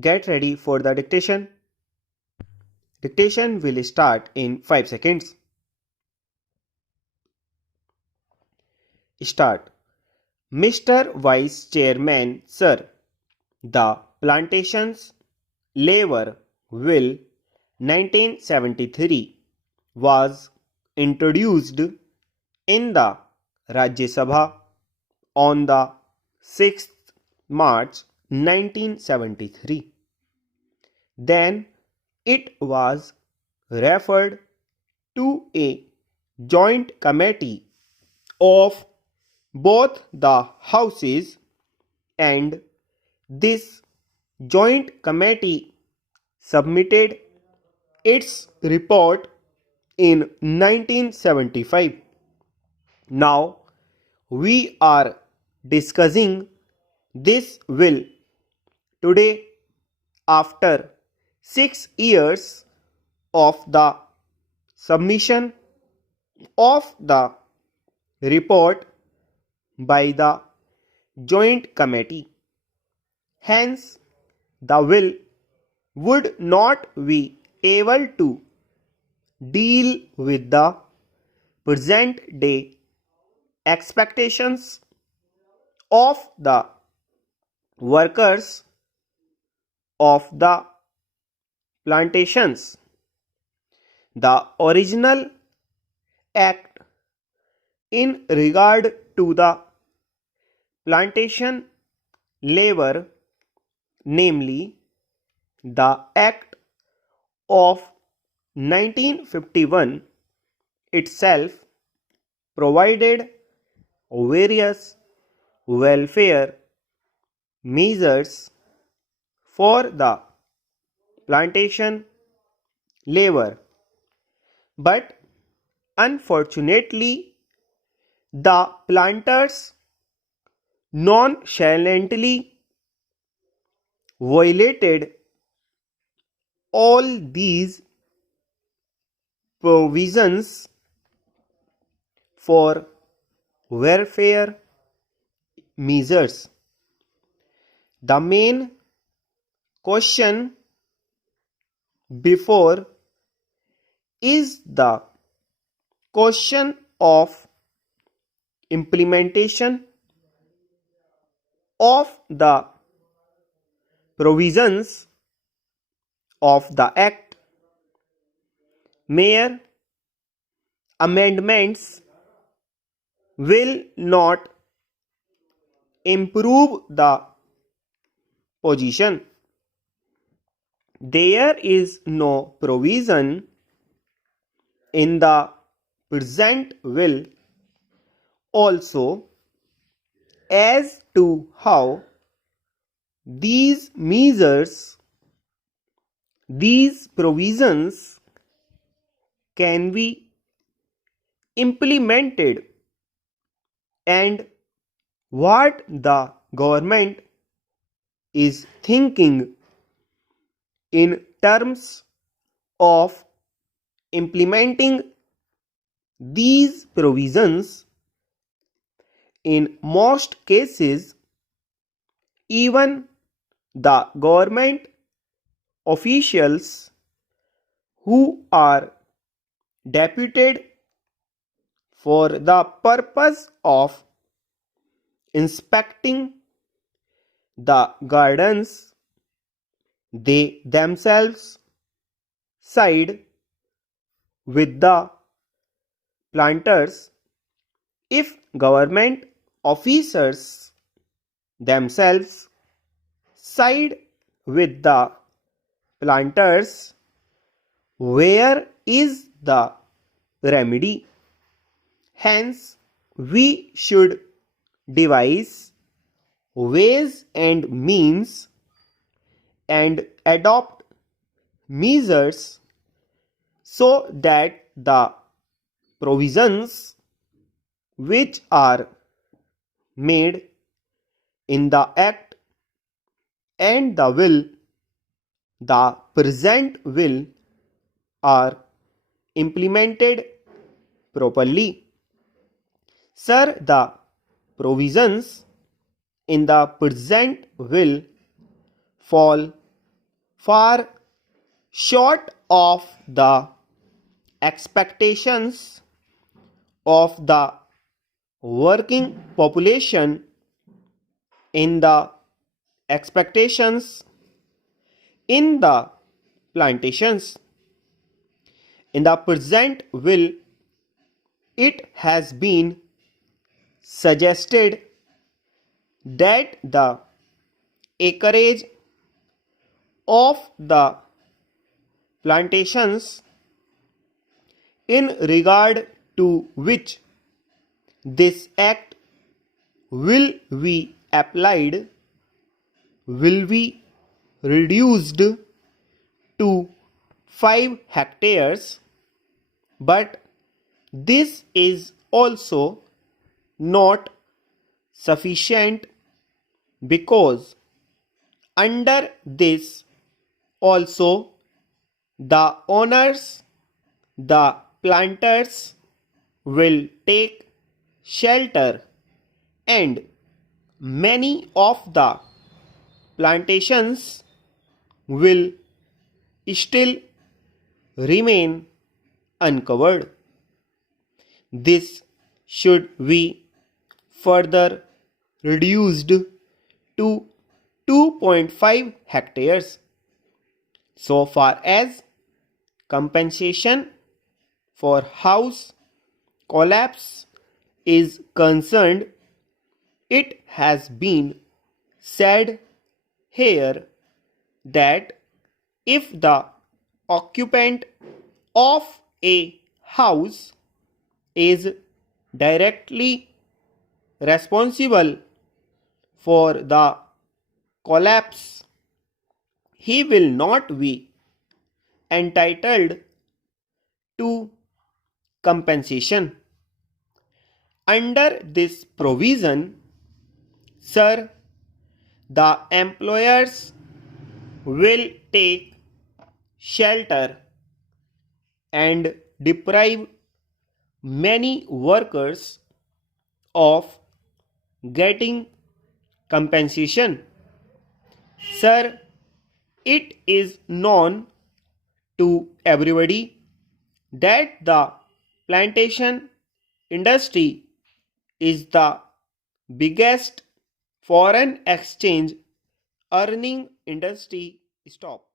Get ready for the dictation. Dictation will start in 5 seconds. Start. Mr. Vice Chairman, sir, the Plantations Labor Bill 1973 was introduced in the Rajya Sabha on the 6th March 1973. Then it was referred to a joint committee of both the houses, and this joint committee submitted its report in 1975. Now we are discussing this bill today after 6 years of the submission of the report by the joint committee. Hence, the bill would not be able to deal with the present day expectations of the workers of the plantations. The original act in regard to the plantation labor, namely the Act of 1951 itself, provided various welfare measures for the plantation labor, but unfortunately the planters nonchalantly violated all these provisions for welfare measures. The main question before is the question of implementation of the provisions of the Act. Mere amendments will not improve the position. There is no provision in the present bill also as to how these measures, these provisions can be implemented, and what the government is thinking in terms of implementing these provisions. In most cases, even the government officials who are deputed for the purpose of inspecting the gardens, they themselves side with the planters. If government officers themselves side with the planters, where is the remedy? Hence, we should devise ways and means and adopt measures so that the provisions which are made in the Act and the will, the present will, are implemented properly. Sir, the provisions in the present will fall far short of the expectations of the working population in the expectations in the plantations. In the present will, it has been suggested that the acreage of the plantations in regard to which this act will be applied will be reduced to 5 hectares, but this is also not sufficient because under this also the owners, the planters will take shelter and many of the plantations will still remain uncovered. This should be further reduced to 2.5 hectares. So far as compensation for house collapse is concerned, it has been said here that if the occupant of a house is directly responsible for the collapse, he will not be entitled to compensation. Under this provision, sir, the employers will take shelter and deprive many workers of getting compensation. Sir, it is known to everybody that the plantation industry is the biggest foreign exchange earning industry. Stop.